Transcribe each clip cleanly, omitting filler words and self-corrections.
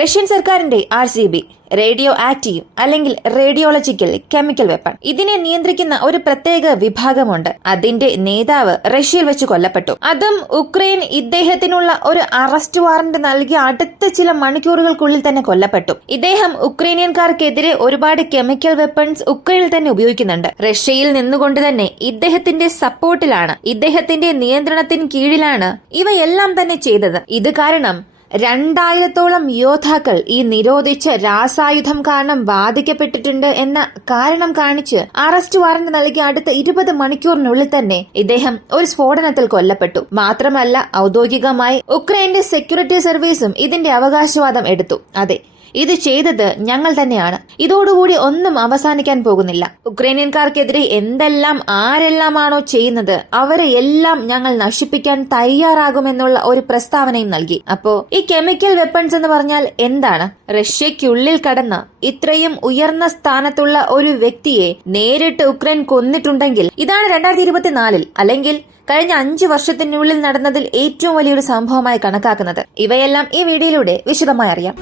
Russian സർക്കാരിന്റെ RCB radio active അല്ലെങ്കിൽ radiological chemical weapon ഇതിനെ നിയന്ത്രിക്കുന്ന ഒരു പ്രത്യേക വിഭാഗമുണ്ട്. അതിന്റെ നേതാവ് റഷ്യയിൽ വെച്ച് കൊല്ലപ്പെട്ടു. അതും ഉക്രൈൻ ഇദ്ദേഹത്തിനുള്ള ഒരു അറസ്റ്റ് വാറന്റ് നൽകിയ അടുത്ത ചില മണിക്കൂറുകൾക്കുള്ളിൽ തന്നെ കൊല്ലപ്പെട്ടു. ഇദ്ദേഹം ഉക്രൈനിയൻകാർക്കെതിരെ ഒരുപാട് കെമിക്കൽ വെപ്പൺസ് ഉക്രൈനിൽ തന്നെ ഉപയോഗിക്കുന്നുണ്ട്. റഷ്യയിൽ നിന്നുകൊണ്ട് തന്നെ ഇദ്ദേഹത്തിന്റെ സപ്പോർട്ടിലാണ്, ഇദ്ദേഹത്തിന്റെ നിയന്ത്രണത്തിന് കീഴിലാണ് ഇവയെല്ലാം തന്നെ ചെയ്തത്. ഇത് കാരണം 2000-ഓളം യോദ്ധാക്കൾ ഈ നിരോധിച്ച രാസായുധം കാരണം ബാധിക്കപ്പെട്ടിട്ടുണ്ട് എന്ന കാരണം കാണിച്ച് അറസ്റ്റ് വാറന്റ് നൽകിയ അടുത്ത 20 മണിക്കൂറിനുള്ളിൽ തന്നെ ഇദ്ദേഹം ഒരു സ്ഫോടനത്തിൽ കൊല്ലപ്പെട്ടു. മാത്രമല്ല, ഔദ്യോഗികമായി ഉക്രൈന്റെ സെക്യൂരിറ്റി സർവീസും ഇതിന്റെ അവകാശവാദം എടുത്തു. അതെ, ഇത് ചെയ്തത് ഞങ്ങൾ തന്നെയാണ്. ഇതോടുകൂടി ഒന്നും അവസാനിക്കാൻ പോകുന്നില്ല. ഉക്രൈനിയൻകാർക്കെതിരെ എന്തെല്ലാം ആരെല്ലാമാണോ ചെയ്യുന്നത് അവരെ എല്ലാം ഞങ്ങൾ നശിപ്പിക്കാൻ തയ്യാറാകുമെന്നുള്ള ഒരു പ്രസ്താവനയും നൽകി. അപ്പോ ഈ കെമിക്കൽ വെപ്പൺസ് എന്ന് പറഞ്ഞാൽ എന്താണ്? റഷ്യയ്ക്കുള്ളിൽ കടന്ന ഇത്രയും ഉയർന്ന സ്ഥാനത്തുള്ള ഒരു വ്യക്തിയെ നേരിട്ട് ഉക്രൈൻ കൊന്നിട്ടുണ്ടെങ്കിൽ ഇതാണ് 2024 അല്ലെങ്കിൽ കഴിഞ്ഞ 5 വർഷത്തിനുള്ളിൽ നടന്നതിൽ ഏറ്റവും വലിയൊരു സംഭവമായി കണക്കാക്കുന്നത്. ഇവയെല്ലാം ഈ വീഡിയോയിലൂടെ വിശദമായി അറിയാം.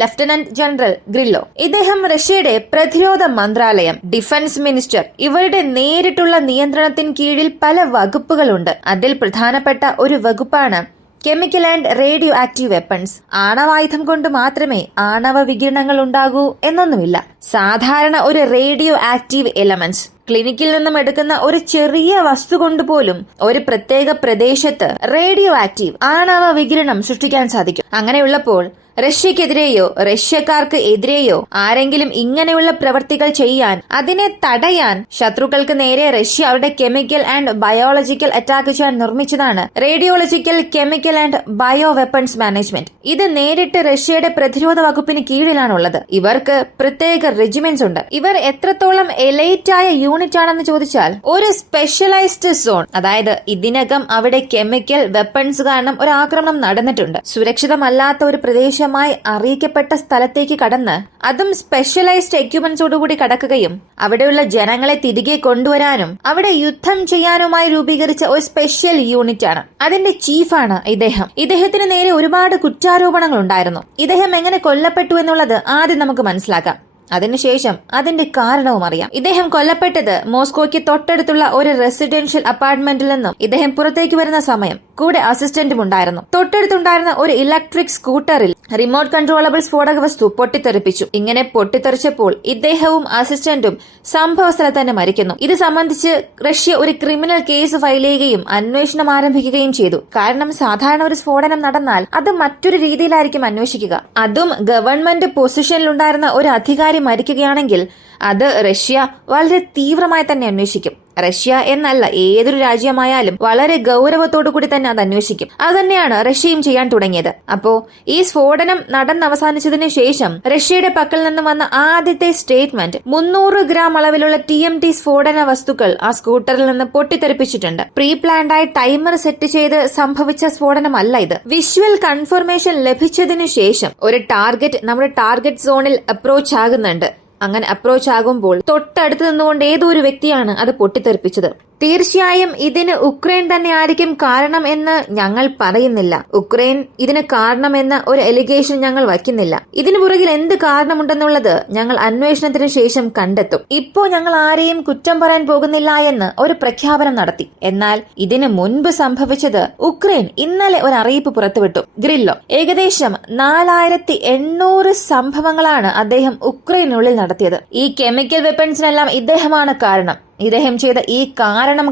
ലഫ്റ്റനന്റ് ജനറൽ ഗ്രില്ലോ, ഇദ്ദേഹം റഷ്യയുടെ പ്രതിരോധ മന്ത്രാലയം, ഡിഫൻസ് മിനിസ്റ്റർ ഇവരുടെ നേരിട്ടുള്ള നിയന്ത്രണത്തിന് കീഴിൽ പല വകുപ്പുകളുണ്ട്. അതിൽ പ്രധാനപ്പെട്ട ഒരു വകുപ്പാണ് chemical and radioactive weapons. ആണവായുധം കൊണ്ട് മാത്രമേ ആണവ വികിരണങ്ങൾ ഉണ്ടാകൂ എന്നൊന്നുമില്ല. സാധാരണ ഒരു റേഡിയോ ആക്റ്റീവ് എലമെന്റ്സ് ക്ലിനിക്കിൽ നിന്നും എടുക്കുന്ന ഒരു ചെറിയ വസ്തു കൊണ്ട് പോലും ഒരു പ്രത്യേക പ്രദേശത്ത് റേഡിയോ ആക്റ്റീവ് ആണവ വികിരണം സൃഷ്ടിക്കാൻ സാധിക്കും. അങ്ങനെയുള്ളപ്പോൾ റഷ്യക്കെതിരെയോ റഷ്യക്കാർക്ക് എതിരെയോ ആരെങ്കിലും ഇങ്ങനെയുള്ള പ്രവർത്തികൾ ചെയ്യാൻ, അതിനെ തടയാൻ ശത്രുക്കൾക്ക് നേരെ റഷ്യ അവരുടെ കെമിക്കൽ ആൻഡ് ബയോളജിക്കൽ അറ്റാക്ക് ചെയ്യാൻ നിർമ്മിച്ചതാണ് radiological chemical and bio weapons management. ഇത് നേരിട്ട് റഷ്യയുടെ പ്രതിരോധ വകുപ്പിന് കീഴിലാണുള്ളത്. ഇവർക്ക് പ്രത്യേക റെജിമെന്റ്സ് ഉണ്ട്. ഇവർ എത്രത്തോളം എലൈറ്റ് ആയ യൂണിറ്റ് ആണെന്ന് ചോദിച്ചാൽ ഒരു സ്പെഷ്യലൈസ്ഡ് സോൺ, അതായത് ഇതിനകം അവിടെ കെമിക്കൽ വെപ്പൺസ് കാരണം ഒരു ആക്രമണം നടന്നിട്ടുണ്ട്, സുരക്ഷിതമല്ലാത്ത ഒരു പ്രദേശം അറിയിക്കപ്പെട്ട സ്ഥലത്തേക്ക് കടന്ന് അതും സ്പെഷ്യലൈസ്ഡ് എക്യുപ്മെന്റ്സോടുകൂടി കടക്കുകയും അവിടെയുള്ള ജനങ്ങളെ തിരികെ കൊണ്ടുവരാനും അവിടെ യുദ്ധം ചെയ്യാനുമായി രൂപീകരിച്ച ഒരു സ്പെഷ്യൽ യൂണിറ്റ് ആണ്. അതിന്റെ ചീഫാണ് ഇദ്ദേഹം. ഇദ്ദേഹത്തിന് നേരെ ഒരുപാട് കുറ്റാരോപണങ്ങൾ ഉണ്ടായിരുന്നു. ഇദ്ദേഹം എങ്ങനെ കൊല്ലപ്പെട്ടു എന്നുള്ളത് ആദ്യം നമുക്ക് മനസ്സിലാക്കാം. അതിനുശേഷം അതിന്റെ കാരണവും അറിയാം. ഇദ്ദേഹം കൊല്ലപ്പെട്ടത് മോസ്കോയ്ക്ക് തൊട്ടടുത്തുള്ള ഒരു റെസിഡൻഷ്യൽ അപ്പാർട്ട്മെന്റിൽ നിന്നും ഇദ്ദേഹം പുറത്തേക്ക് വരുന്ന സമയം കൂടെ അസിസ്റ്റന്റും ഉണ്ടായിരുന്നു. തൊട്ടടുത്തുണ്ടായിരുന്ന ഒരു ഇലക്ട്രിക് സ്കൂട്ടറിൽ റിമോട്ട് കൺട്രോളബിൾ സ്ഫോടക വസ്തു പൊട്ടിത്തെറിപ്പിച്ചു. ഇങ്ങനെ പൊട്ടിത്തെറിച്ചപ്പോൾ ഇദ്ദേഹവും അസിസ്റ്റന്റും സംഭവ സ്ഥലത്ത് തന്നെ മരിക്കുന്നു. ഇത് സംബന്ധിച്ച് റഷ്യ ഒരു ക്രിമിനൽ കേസ് ഫയൽ ചെയ്യുകയും അന്വേഷണം ആരംഭിക്കുകയും ചെയ്തു. കാരണം സാധാരണ ഒരു സ്ഫോടനം നടന്നാൽ അത് മറ്റൊരു രീതിയിലായിരിക്കും അന്വേഷിക്കുക. അതും ഗവൺമെന്റ് പൊസിഷനിലുണ്ടായിരുന്ന ഒരു അധികാരി മരിക്കുകയാണെങ്കിൽ അത് റഷ്യ വളരെ തീവ്രമായി തന്നെ അന്വേഷിക്കും. റഷ്യ എന്നല്ല, ഏതൊരു രാജ്യമായാലും വളരെ ഗൗരവത്തോടു കൂടി തന്നെ അത് അന്വേഷിക്കും. അതുതന്നെയാണ് റഷ്യയും ചെയ്യാൻ തുടങ്ങിയത്. അപ്പോ ഈ സ്ഫോടനം നടന്നവസാനിച്ചതിന് ശേഷം റഷ്യയുടെ പക്കൽ നിന്ന് വന്ന ആദ്യത്തെ സ്റ്റേറ്റ്മെന്റ് 300 ഗ്രാം അളവിലുള്ള TNT സ്ഫോടന വസ്തുക്കൾ ആ സ്കൂട്ടറിൽ നിന്ന് പൊട്ടിത്തെറിപ്പിച്ചിട്ടുണ്ട്. പ്രീ പ്ലാൻഡായി ടൈമർ സെറ്റ് ചെയ്ത് സംഭവിച്ച സ്ഫോടനമല്ല ഇത്. വിഷ്വൽ കൺഫർമേഷൻ ലഭിച്ചതിനു ശേഷം ഒരു ടാർഗറ്റ് നമ്മുടെ ടാർഗറ്റ് സോണിൽ അപ്രോച്ച് ആകുന്നുണ്ട്. അങ്ങനെ അപ്രോച്ച് ആകുമ്പോൾ തൊട്ടടുത്ത് നിന്നുകൊണ്ട് ഏതോ ഒരു വ്യക്തിയാണ് അത് പൊട്ടിത്തെറിപ്പിച്ചത്. തീർച്ചയായും ഇതിന് ഉക്രൈൻ തന്നെ ആയിരിക്കും കാരണം എന്ന് ഞങ്ങൾ പറയുന്നില്ല. ഉക്രൈൻ ഇതിന് കാരണമെന്ന ഒരു എലിഗേഷൻ ഞങ്ങൾ വയ്ക്കുന്നില്ല. ഇതിനു പുറകിൽ എന്ത് കാരണമുണ്ടെന്നുള്ളത് ഞങ്ങൾ അന്വേഷണത്തിന് ശേഷം കണ്ടെത്തും. ഇപ്പോ ഞങ്ങൾ ആരെയും കുറ്റം പറയാൻ പോകുന്നില്ല എന്ന് ഒരു പ്രഖ്യാപനം നടത്തി. എന്നാൽ ഇതിനു മുൻപ് സംഭവിച്ചത് ഉക്രൈൻ ഇന്നലെ ഒരു അറിയിപ്പ് പുറത്തുവിട്ടു. ഗ്രില്ലോ ഏകദേശം 4800 സംഭവങ്ങളാണ് അദ്ദേഹം ഉക്രൈനുള്ളിൽ നടത്തിയത്. ഈ കെമിക്കൽ വെപ്പൺസിനെല്ലാം ഇദ്ദേഹമാണ് കാരണം. ഇദ്ദേഹം ചെയ്ത ഈ കാരണം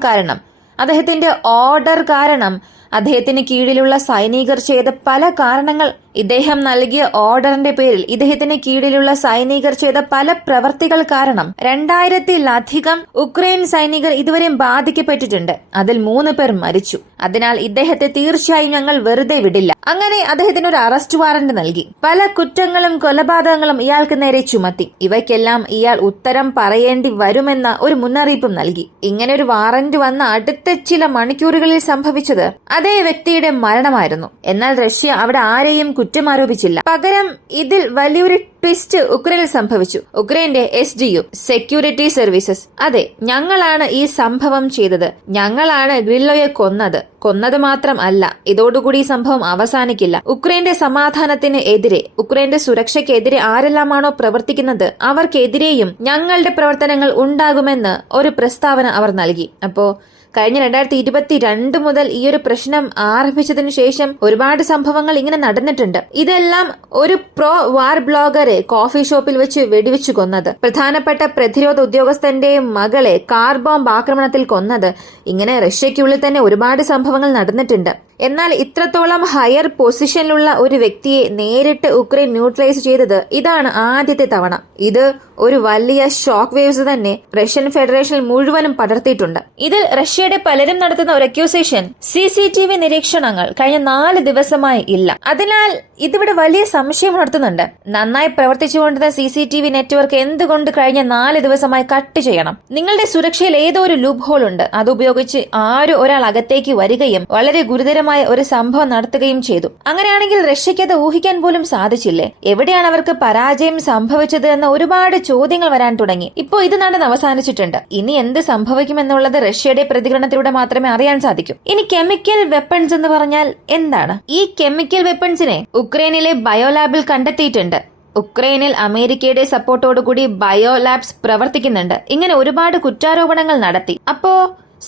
അദ്ദേഹത്തിന്റെ ഓർഡർ കാരണം, അദ്ദേഹത്തിന് കീഴിലുള്ള സൈനികർ ചെയ്ത പല കാരണങ്ങൾ, ഇദ്ദേഹം നൽകിയ ഓർഡറിന്റെ പേരിൽ ഇദ്ദേഹത്തിന് കീഴിലുള്ള സൈനികർ ചെയ്ത പല പ്രവർത്തികൾ കാരണം 2000-ലധികം ഉക്രൈൻ സൈനികർ ഇതുവരെ ബാധിക്കപ്പെട്ടിട്ടുണ്ട്. അതിൽ 3 പേർ മരിച്ചു. അതിനാൽ ഇദ്ദേഹത്തെ തീർച്ചയായും ഞങ്ങൾ വെറുതെ വിടില്ല. അങ്ങനെ അദ്ദേഹത്തിന് ഒരു അറസ്റ്റ് വാറന്റ് നൽകി. പല കുറ്റങ്ങളും കൊലപാതകങ്ങളും ഇയാൾക്ക് നേരെ ചുമത്തി. ഇവയ്ക്കെല്ലാം ഇയാൾ ഉത്തരം പറയേണ്ടി വരുമെന്ന ഒരു മുന്നറിയിപ്പും നൽകി. ഇങ്ങനെ ഒരു വാറന്റ് വന്ന അടുത്ത ചില മണിക്കൂറുകളിൽ സംഭവിച്ചത് അതേ വ്യക്തിയുടെ മരണമായിരുന്നു. എന്നാൽ റഷ്യ അവിടെ ആരെയും കുറ്റം ആരോപിച്ചില്ല. പകരം ഇതിൽ വലിയൊരു ട്വിസ്റ്റ് ഉക്രൈനിൽ സംഭവിച്ചു. ഉക്രൈന്റെ SDU സെക്യൂരിറ്റി സർവീസസ്, അതെ, ഞങ്ങളാണ് ഈ സംഭവം ചെയ്തത്, ഞങ്ങളാണ് ഗ്രില്ലോയെ കൊന്നത് മാത്രം അല്ല, ഇതോടുകൂടി ഈ സംഭവം അവസാനിക്കില്ല. ഉക്രൈന്റെ സമാധാനത്തിന് എതിരെ, ഉക്രൈന്റെ സുരക്ഷയ്ക്കെതിരെ ആരെല്ലാമാണോ പ്രവർത്തിക്കുന്നത് അവർക്കെതിരെയും ഞങ്ങളുടെ പ്രവർത്തനങ്ങൾ ഉണ്ടാകുമെന്ന് ഒരു പ്രസ്താവന അവർ നൽകി. അപ്പോ കഴിഞ്ഞ 2022 മുതൽ ഈ ഒരു പ്രശ്നം ആരംഭിച്ചതിനു ശേഷം ഒരുപാട് സംഭവങ്ങൾ ഇങ്ങനെ നടന്നിട്ടുണ്ട്. ഇതെല്ലാം ഒരു പ്രോ വാർ ബ്ലോഗറെ കോഫി ഷോപ്പിൽ വെച്ച് വെടിവെച്ചു കൊന്നത്, പ്രധാനപ്പെട്ട പ്രതിരോധ ഉദ്യോഗസ്ഥന്റെ മകളെ കാർ ബോംബ് ആക്രമണത്തിൽ കൊന്നത്, ഇങ്ങനെ റഷ്യയ്ക്കുള്ളിൽ തന്നെ ഒരുപാട് സംഭവങ്ങൾ നടന്നിട്ടുണ്ട്. എന്നാൽ ഇത്രത്തോളം ഹയർ പൊസിഷനിലുള്ള ഒരു വ്യക്തിയെ നേരിട്ട് ഉക്രൈൻ ന്യൂട്രലൈസ് ചെയ്തത് ഇതാണ് ആദ്യത്തെ തവണ. ഇത് ഒരു വലിയ ഷോക്ക് വേവ്സ് തന്നെ റഷ്യൻ ഫെഡറേഷനിൽ മുഴുവനും പടർത്തിയിട്ടുണ്ട്. ഇതിൽ റഷ്യയുടെ പലരും നടത്തുന്ന ഒരു അക്യൂസേഷൻ CCTV നിരീക്ഷണങ്ങൾ കഴിഞ്ഞ 4 ദിവസമായി ഇല്ല. അതിനാൽ ഇതിവിടെ വലിയ സംശയം ഉണർത്തുന്നുണ്ട്. നന്നായി പ്രവർത്തിച്ചുകൊണ്ടിരുന്ന CCTV നെറ്റ്വർക്ക് എന്തുകൊണ്ട് കഴിഞ്ഞ 4 ദിവസമായി കട്ട് ചെയ്യണം? നിങ്ങളുടെ സുരക്ഷയിൽ ഏതോ ഒരു ലൂപ്പ് ഹോൾ ഉണ്ട്, അതുപയോഗിച്ച് ഒരാൾ അകത്തേക്ക് വരികയും വളരെ ഗുരുതരമായ ഒരു സംഭവം നടത്തുകയും ചെയ്തു. അങ്ങനെയാണെങ്കിൽ റഷ്യയ്ക്ക് അത് ഊഹിക്കാൻ പോലും സാധിച്ചില്ലേ? എവിടെയാണ് അവർക്ക് പരാജയം സംഭവിച്ചത് എന്ന ഒരുപാട് ചോദ്യങ്ങൾ വരാൻ തുടങ്ങി. ഇപ്പോ ഇത് നടന്ന് അവസാനിച്ചിട്ടുണ്ട്. ഇനി എന്ത് സംഭവിക്കുമെന്നുള്ളത് റഷ്യയുടെ പ്രതികരണത്തിലൂടെ മാത്രമേ അറിയാൻ സാധിക്കൂ. ഇനി കെമിക്കൽ വെപ്പൺസ് എന്ന് പറഞ്ഞാൽ എന്താണ്? ഈ കെമിക്കൽ വെപ്പൺസിനെ ഉക്രൈനിലെ ബയോലാബിൽ കണ്ടെത്തിയിട്ടുണ്ട്. ഉക്രൈനിൽ അമേരിക്കയുടെ സപ്പോർട്ടോടുകൂടി ബയോ ലാബ്സ് പ്രവർത്തിക്കുന്നുണ്ട്. ഇങ്ങനെ ഒരുപാട് കുറ്റാരോപണങ്ങൾ നടത്തി. അപ്പോ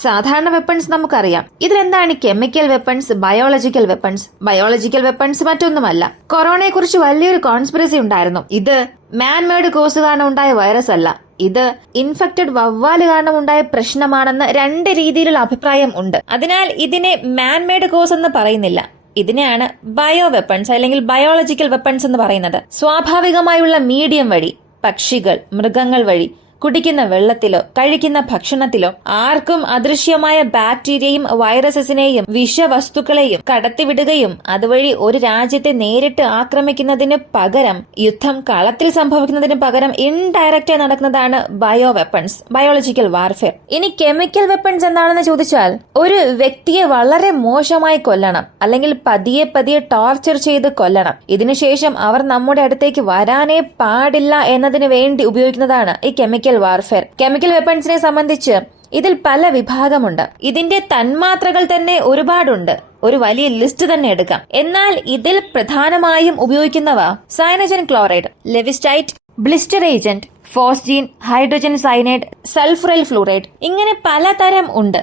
സാധാരണ വെപ്പൺസ് നമുക്കറിയാം. ഇതിലെന്താണ് chemical weapons, biological weapons? Biological weapons മറ്റൊന്നുമല്ല. കൊറോണയെ കുറിച്ച് വലിയൊരു കോൺസ്പിറസി ഉണ്ടായിരുന്നു. ഇത് മാൻമെയ്ഡ് കോസ് കാരണം ഉണ്ടായ വൈറസ് അല്ല, ഇത് ഇൻഫെക്റ്റഡ് വവ്വാല് കാരണം ഉണ്ടായ പ്രശ്നമാണെന്ന് 2 രീതിയിലുള്ള അഭിപ്രായം ഉണ്ട്. അതിനാൽ ഇതിനെ മാൻമെയ്ഡ് കോസ് എന്ന് പറയുന്നില്ല. ഇതിനെയാണ് ബയോ വെപ്പൺസ് അല്ലെങ്കിൽ ബയോളജിക്കൽ വെപ്പൺസ് എന്ന് പറയുന്നത്. സ്വാഭാവികമായുള്ള മീഡിയം വഴി, പക്ഷികൾ, മൃഗങ്ങൾ വഴി, കുടിക്കുന്ന വെള്ളത്തിലോ കഴിക്കുന്ന ഭക്ഷണത്തിലോ ആർക്കും അദൃശ്യമായ ബാക്ടീരിയയും വൈറസസിനെയും വിഷവസ്തുക്കളെയും കടത്തിവിടുകയും അതുവഴി ഒരു രാജ്യത്തെ നേരിട്ട് ആക്രമിക്കുന്നതിന് പകരം, യുദ്ധം കളത്തിൽ സംഭവിക്കുന്നതിന് പകരം ഇൻഡയറക്റ്റായി നടക്കുന്നതാണ് ബയോ വെപ്പൺസ്, ബയോളജിക്കൽ വാർഫെയർ. ഇനി കെമിക്കൽ വെപ്പൺസ് എന്താണെന്ന് ചോദിച്ചാൽ, ഒരു വ്യക്തിയെ വളരെ മോശമായി കൊല്ലണം, അല്ലെങ്കിൽ പതിയെ ടോർച്ചർ ചെയ്ത് കൊല്ലണം. ഇതിനുശേഷം അവർ നമ്മുടെ അടുത്തേക്ക് വരാനേ പാടില്ല എന്നതിന് വേണ്ടി ഉപയോഗിക്കുന്നതാണ് ഈ കെമിക്കൽ വാർഫെയർ. കെമിക്കൽ വെപ്പൺസിനെ സംബന്ധിച്ച് ഇതിൽ പല വിഭാഗമുണ്ട്. ഇതിന്റെ തന്മാത്രകൾ തന്നെ ഒരുപാടുണ്ട്, ഒരു വലിയ ലിസ്റ്റ് തന്നെ എടുക്കാം. എന്നാൽ ഇതിൽ പ്രധാനമായും ഉപയോഗിക്കുന്നവ cyanogen chloride, lewisite, blister agent, phosgene, hydrogen cyanide, sulfuryl fluoride, ഇങ്ങനെ പലതരം ഉണ്ട്.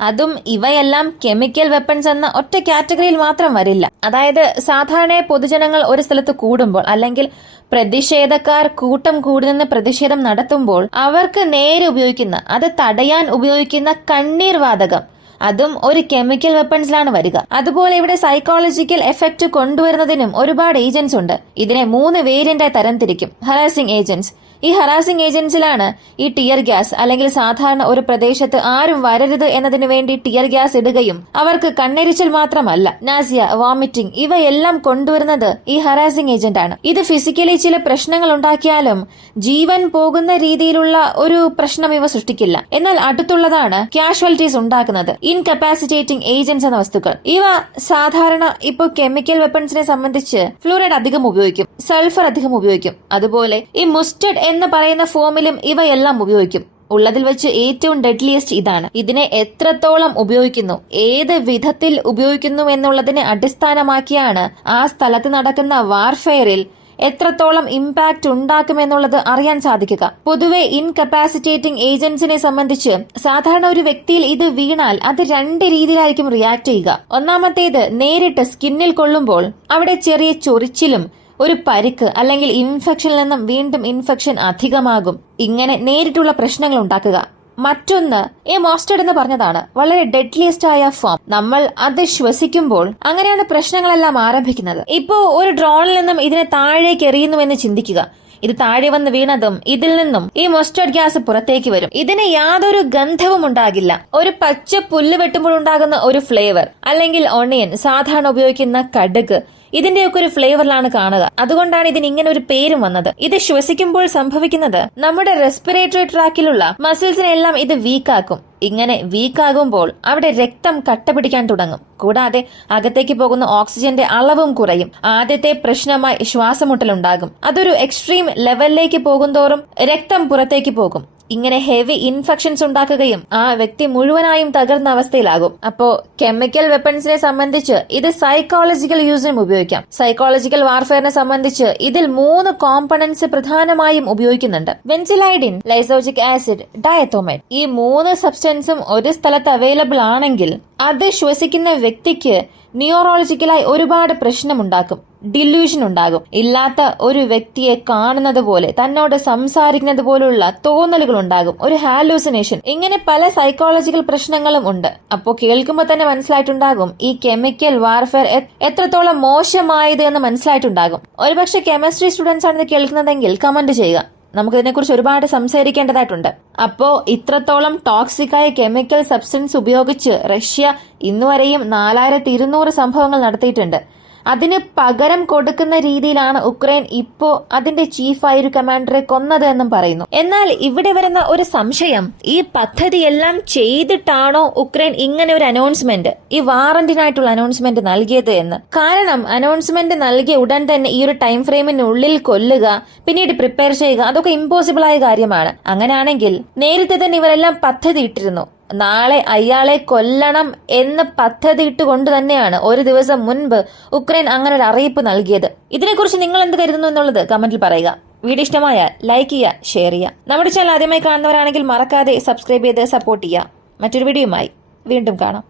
അതും ഇവയെല്ലാം കെമിക്കൽ വെപ്പൺസ് എന്ന ഒറ്റ കാറ്റഗറിയിൽ മാത്രം വരില്ല. അതായത് സാധാരണ പൊതുജനങ്ങൾ ഒരു സ്ഥലത്ത് കൂടുമ്പോൾ, അല്ലെങ്കിൽ പ്രതിഷേധക്കാർ കൂട്ടം കൂടി നിന്ന് പ്രതിഷേധം നടത്തുമ്പോൾ അവർക്ക് നേരെ ഉപയോഗിക്കുന്ന, അത് തടയാൻ ഉപയോഗിക്കുന്ന കണ്ണീർ വാതകം, അതും ഒരു കെമിക്കൽ വെപ്പൺസിലാണ് വരിക. അതുപോലെ ഇവിടെ സൈക്കോളജിക്കൽ എഫക്ട് കൊണ്ടുവരുന്നതിനും ഒരുപാട് ഏജൻസ് ഉണ്ട്. ഇതിനെ 3 വേരിയന്റായി തരംതിരിക്കും. ഹറാസിംഗ് ഏജൻസ്. ഈ ഹറാസിംഗ് ഏജൻസിലാണ് ഈ ടിയർ ഗ്യാസ്, അല്ലെങ്കിൽ സാധാരണ ഒരു പ്രദേശത്ത് ആരും വരരുത് എന്നതിനു വേണ്ടി ടിയർ ഗ്യാസ് ഇടുകയും അവർക്ക് കണ്ണെരിച്ചൽ മാത്രമല്ല നാസിയ, വോമിറ്റിംഗ് ഇവയെല്ലാം കൊണ്ടുവരുന്നത് ഈ ഹറാസിംഗ് ഏജന്റ് ആണ്. ഇത് ഫിസിക്കലി ചില പ്രശ്നങ്ങൾ ഉണ്ടാക്കിയാലും ജീവൻ പോകുന്ന രീതിയിലുള്ള ഒരു പ്രശ്നം ഇവ സൃഷ്ടിക്കില്ല. എന്നാൽ അടുത്തുള്ളതാണ് കാഷ്വാലിറ്റീസ് ഉണ്ടാക്കുന്നത് ഇൻകപ്പാസിറ്റേറ്റിംഗ് ഏജന്റ്സ് എന്ന വസ്തുക്കൾ. ഇവ സാധാരണ ഇപ്പോൾ കെമിക്കൽ വെപ്പൺസിനെ സംബന്ധിച്ച് ഫ്ലൂറൈഡ് അധികം ഉപയോഗിക്കും, സൾഫർ അധികം ഉപയോഗിക്കും. അതുപോലെ ഈ മുസ്റ്റഡ് എന്ന് പറയുന്ന ഫോമിലും ഇവയെല്ലാം ഉപയോഗിക്കും. ഉള്ളതിൽ വെച്ച് ഏറ്റവും ഡെഡ്ലിയസ്റ്റ് ഇതാണ്. ഇതിനെ എത്രത്തോളം ഉപയോഗിക്കുന്നു, ഏത് വിധത്തിൽ ഉപയോഗിക്കുന്നു എന്നുള്ളതിനെ അടിസ്ഥാനമാക്കിയാണ് ആ സ്ഥലത്ത് നടക്കുന്ന വാർഫെയറിൽ എത്രത്തോളം ഇമ്പാക്ട് ഉണ്ടാക്കുമെന്നുള്ളത് അറിയാൻ സാധിക്കുക. പൊതുവെ ഇൻകപ്പാസിറ്റേറ്റിംഗ് ഏജന്റ്സിനെ സംബന്ധിച്ച് സാധാരണ ഒരു വ്യക്തിയിൽ ഇത് വീണാൽ അത് 2 രീതിയിലായിരിക്കും റിയാക്ട് ചെയ്യുക. ഒന്നാമത്തേത്, നേരിട്ട് സ്കിന്നിൽ കൊള്ളുമ്പോൾ അവിടെ ചെറിയ ചൊറിച്ചിലും ഒരു പരിക്ക് അല്ലെങ്കിൽ ഇൻഫെക്ഷനിൽ നിന്നും വീണ്ടും ഇൻഫെക്ഷൻ അധികമാകും. ഇങ്ങനെ നേരിട്ടുള്ള പ്രശ്നങ്ങൾ ഉണ്ടാക്കുക. മറ്റൊന്ന്, ഈ മോസ്റ്റഡ് എന്ന് പറഞ്ഞതാണ് വളരെ ഡെഡ്ലിയസ്റ്റ് ആയ ഫോം. നമ്മൾ അത് ശ്വസിക്കുമ്പോൾ അങ്ങനെയാണ് പ്രശ്നങ്ങളെല്ലാം ആരംഭിക്കുന്നത്. ഇപ്പോ ഒരു ഡ്രോണിൽ നിന്നും ഇതിനെ താഴേക്ക് എറിയുന്നുവെന്ന് ചിന്തിക്കുക. ഇത് താഴെ വന്ന് വീണതും ഇതിൽ നിന്നും ഈ മസ്റ്റർഡ് ഗ്യാസ് പുറത്തേക്ക് വരും. ഇതിന് യാതൊരു ഗന്ധവും ഉണ്ടാകില്ല. ഒരു പച്ച പുല്ല് വെട്ടുമ്പോൾ ഉണ്ടാകുന്ന ഒരു ഫ്ലേവർ, അല്ലെങ്കിൽ ഒണിയൻ, സാധാരണ ഉപയോഗിക്കുന്ന കടുക്, ഇതിന്റെയൊക്കെ ഒരു ഫ്ലേവറിലാണ് കാണുക. അതുകൊണ്ടാണ് ഇതിന് ഇങ്ങനെ ഒരു പേരും വന്നത്. ഇത് ശ്വസിക്കുമ്പോൾ സംഭവിക്കുന്നത് നമ്മുടെ റെസ്പിറേറ്ററി ട്രാക്കിലുള്ള മസിൽസിനെല്ലാം ഇത് വീക്കാക്കും. ഇങ്ങനെ വീക്കാകുമ്പോൾ അവിടെ രക്തം കട്ടപിടിക്കാൻ തുടങ്ങും. കൂടാതെ അകത്തേക്ക് പോകുന്ന ഓക്സിജന്റെ അളവും കുറയും. ആദ്യത്തെ പ്രശ്നമായി ശ്വാസമുട്ടലുണ്ടാകും. അതൊരു എക്സ്ട്രീം ലെവലിലേക്ക് പോകുന്തോറും രക്തം പുറത്തേക്ക് പോകും. ഇങ്ങനെ ഹെവി ഇൻഫെക്ഷൻസ് ഉണ്ടാക്കുകയും ആ വ്യക്തി മുഴുവനായും തകർന്ന അവസ്ഥയിലാകും. അപ്പോ കെമിക്കൽ വെപ്പൺസിനെ സംബന്ധിച്ച് ഇത് സൈക്കോളജിക്കൽ യൂസിനും ഉപയോഗിക്കാം. സൈക്കോളജിക്കൽ വാർഫെയറിനെ സംബന്ധിച്ച് ഇതിൽ 3 കോമ്പണന്റ്സ് പ്രധാനമായും ഉപയോഗിക്കുന്നുണ്ട്: ബെൻസിലൈഡിൻ, ലൈസോജിക് ആസിഡ്, ഡയത്തോമേറ്റ്. ഈ 3 സബ്സ്റ്റൻസും ഒരു സ്ഥലത്ത് അവൈലബിൾ ആണെങ്കിൽ അത് ശ്വസിക്കുന്ന വ്യക്തിക്ക് ന്യൂറോളജിക്കലായി ഒരുപാട് പ്രശ്നമുണ്ടാക്കും. ഡില്യൂഷൻ ഉണ്ടാകും. ഇല്ലാത്ത ഒരു വ്യക്തിയെ കാണുന്നത് പോലെ, തന്നോട് സംസാരിക്കുന്നത് പോലുള്ള തോന്നലുകൾ ഉണ്ടാകും. ഒരു ഹാലൂസിനേഷൻ. ഇങ്ങനെ പല സൈക്കോളജിക്കൽ പ്രശ്നങ്ങളും ഉണ്ട്. അപ്പോ കേൾക്കുമ്പോൾ തന്നെ മനസ്സിലായിട്ടുണ്ടാകും ഈ കെമിക്കൽ വാർഫെയർ എത്രത്തോളം മോശമായത് എന്ന് മനസ്സിലായിട്ടുണ്ടാകും. ഒരുപക്ഷെ കെമിസ്ട്രി സ്റ്റുഡൻസ് ആണ് ഇത് കേൾക്കുന്നതെങ്കിൽ കമന്റ് ചെയ്യുക. നമുക്ക് ഇതിനെക്കുറിച്ച് ഒരുപാട് സംസാരിക്കേണ്ടതായിട്ടുണ്ട്. അപ്പോ ഇത്രത്തോളം ടോക്സിക്കായ കെമിക്കൽ സബ്സ്റ്റൻസ് ഉപയോഗിച്ച് റഷ്യ ഇന്നുവരെയും 4200 സംഭവങ്ങൾ നടത്തിയിട്ടുണ്ട്. അതിന് പകരം കൊടുക്കുന്ന രീതിയിലാണ് ഉക്രൈൻ ഇപ്പോ അതിന്റെ ചീഫായ ഒരു കമാൻഡറെ കൊന്നത് എന്നും പറയുന്നു. എന്നാൽ ഇവിടെ വരുന്ന ഒരു സംശയം, ഈ പദ്ധതിയെല്ലാം ചെയ്തിട്ടാണോ ഉക്രൈൻ ഇങ്ങനെ ഒരു അനൗൺസ്മെന്റ്, ഈ വാറന്റിനായിട്ടുള്ള അനൗൺസ്മെന്റ് നൽകിയത് എന്ന്? കാരണം അനൗൺസ്മെന്റ് നൽകിയ ഉടൻ തന്നെ ഈ ഒരു ടൈം ഫ്രെയിമിനുള്ളിൽ കൊല്ലുക, പിന്നീട് പ്രിപ്പയർ ചെയ്യുക, അതൊക്കെ ഇമ്പോസിബിൾ ആയ കാര്യമാണ്. അങ്ങനെയാണെങ്കിൽ നേരത്തെ തന്നെ ഇവരെല്ലാം പദ്ധതി ഇട്ടിരുന്നു. നാളെ അയാളെ കൊല്ലണം എന്ന് പദ്ധതി ഇട്ടുകൊണ്ട് തന്നെയാണ് ഒരു ദിവസം മുൻപ് ഉക്രൈൻ അങ്ങനെ ഒരു അറിയിപ്പ് നൽകിയത്. ഇതിനെക്കുറിച്ച് നിങ്ങൾ എന്ത് കരുതുന്നു എന്നുള്ളത് കമന്റിൽ പറയുക. വീഡിയോ ഇഷ്ടമായാൽ ലൈക്ക് ചെയ്യുക, ഷെയർ ചെയ്യുക. നമ്മുടെ ചാനൽ ആദ്യമായി കാണുന്നവരാണെങ്കിൽ മറക്കാതെ സബ്സ്ക്രൈബ് ചെയ്ത് സപ്പോർട്ട് ചെയ്യുക. മറ്റൊരു വീഡിയോയുമായി വീണ്ടും കാണാം.